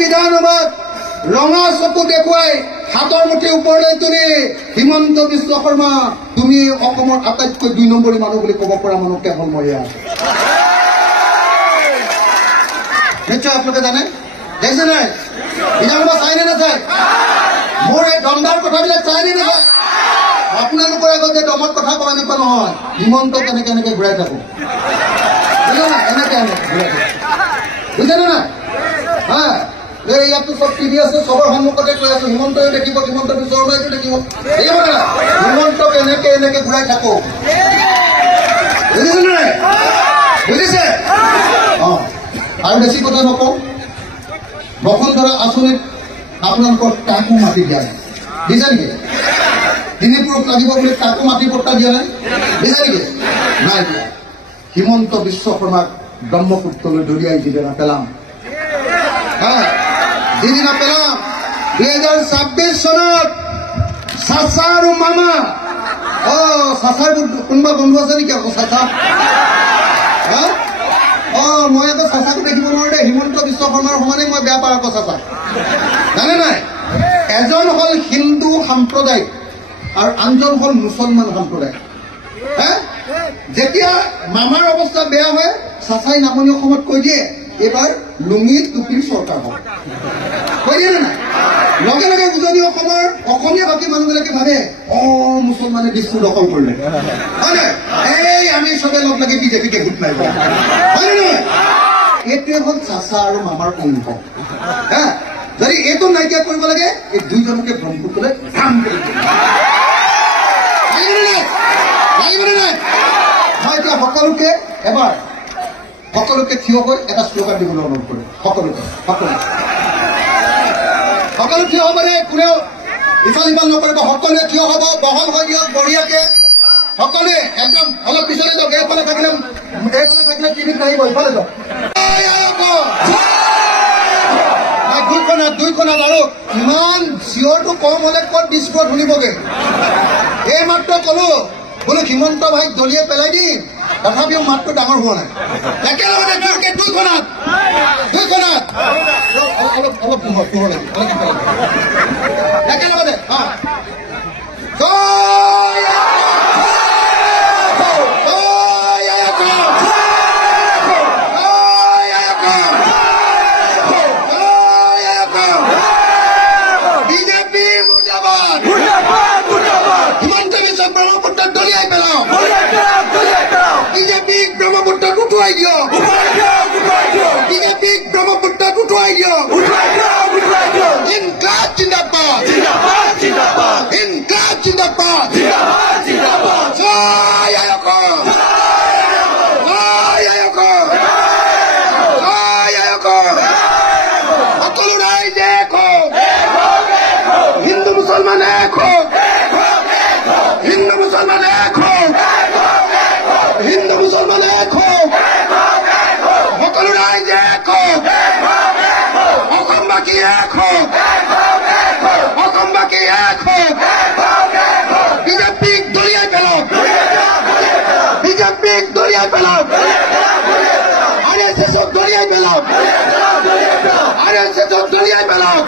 বিধানসভাত ৰঙা চকু দেখুৱাই হাতৰ মুঠি ওপৰলৈ তুলি হিমন্ত বিশ্ব শৰ্মা তুমি অসমৰ আটাইতকৈ 2 নম্বৰী মানুহ বুলি ক'ব পৰা মানুহ কেৱল মইয়ে আছো। নিশ্চয় আপোনালোকে জানে দেখিছে নাই বিধানসভা চাইনে নাচায় মোৰ এই দমদাৰ কথাবিলাক চাইনে নাচায় আপোনালোকৰ আগত যে দমত কথা কোৱা এনেকুৱা নহয় হিমন্ত কেনেকে এনেকে ঘূৰাই থাকো বুঝা না এনেকে এনেকে ঘূৰাই থাকো বুঝানে নাই হা ইয়াতো সব টিভি আছে সবৰ সন্মুখতে কৈ আছো হিমন্তও দেখিব হিমন্ত বিশ্ব শৰ্মাইও দেখিব দেখিব না হিমন্তক এনেকে এনেকে ঘূৰাই থাকো বুজিছে নাই বুজিছে আৰু বেছি কথা নকওঁ বসুন্ধৰা আঁচনিত আপোনালোকৰ কাকো মাটি দিয়া নাই দিছে নেকি দিনীপুৰক লাগিব বুলি কাকো মাটি পট্টা দিয়া নাই দিছে নেকি নাই দিয়া হিমন্ত বিশ্ব শৰ্মাক ব্ৰহ্মপুত্ৰলৈ দলিয়াই যিদিনা পেলাম যিদিনা পেলাম 2026 চনত চাচা আৰু মামা চাচাৰ কোনোবা বন্ধু আছে নেকি আকৌ চাচা মই আকৌ চাচাকো দেখিব নোৱাৰো দেই হিমন্ত বিশ্ব শৰ্মাৰ সমানেই মই বেয়া পাওঁ আকৌ চাচা জানে নাই এজন হল হিন্দু সম্প্ৰদায় আৰু আনজন হল মুছলমান সম্প্ৰদায় যেতিয়া মামাৰ অৱস্থা বেয়া হয় চাচাই নামনি অসমত কৈ দিয়ে এবাৰ লুঙি টুপিৰ চৰকাৰ হ'ব কৈ দিয়ে নাই লগে লগে উজনি অসমৰ অসমীয়া বাকী মানুহবিলাকে ভাবে মুছলমানে দিশটো দখল কৰিলে হয় নাই এই আমি চবে লগ লাগি বিজেপিকে ভোট মাৰিব হয় নহয় এইটোৱে হ'ল চাচা আৰু মামাৰ অংশ যদি এইটো নাইকিয়া কৰিব লাগে এই দুইজনকে ব্ৰহ্মপুত্ৰলৈ ধাম কৰি মই এতিয়া সকলোকে এবাৰ সকলোকে থিয় হৈ এটা শ্লোগান দিবলৈ অনুৰোধ কৰোঁ সকলোকে সকলো থিয় হ'বনে কোনেও ইফাল সিফাল নকৰিব সকলোৱে থিয় হ'ব বহল হৈ দিয়ক বঢ়িয়াকে সকলোৱে একদম অলপ পিছলৈ যাওক এইফালে থাকিলে টিভিত নাহিব ইফালে যাওক দুইখনত আৰু ইমান চিঞৰটো কম হলে ক'ত ডিস্কত শুনিবগে এই মাত্ৰ কলো বোলো হিমন্ত ভাইক দলিয়াই পেলাই দিম তথাপিও মাতটো ডাঙৰ হোৱা নাই একেলগতে দুইখনত অলপ পোহৰ লাগে একেলগতে উঠুৱাই দিয়ক বিজেপিক ব্ৰহ্মপুত্ৰত উঠুৱাই দিয়ক ইনকালাব জিন্দাবাদ ইনকালাব জিন্দাবাদ জয় অসম জয় অসম জয় অসম সকলো ৰাইজে এক হওক হিন্দু মুছলমান এক হওক হিন্দু মুছলমান এক হওক হিন্দু মুছলমান এক হওক সকলো ৰাইজে এক হওক অসমবাসী এক হওক অসমবাসী এক হওক বিজেপিক দলিয়াই পেলাওক বিজেপিক দলিয়াই পেলাওক RSSক দলিয়াই পেলাওক RSSক দলিয়াই পেলাওক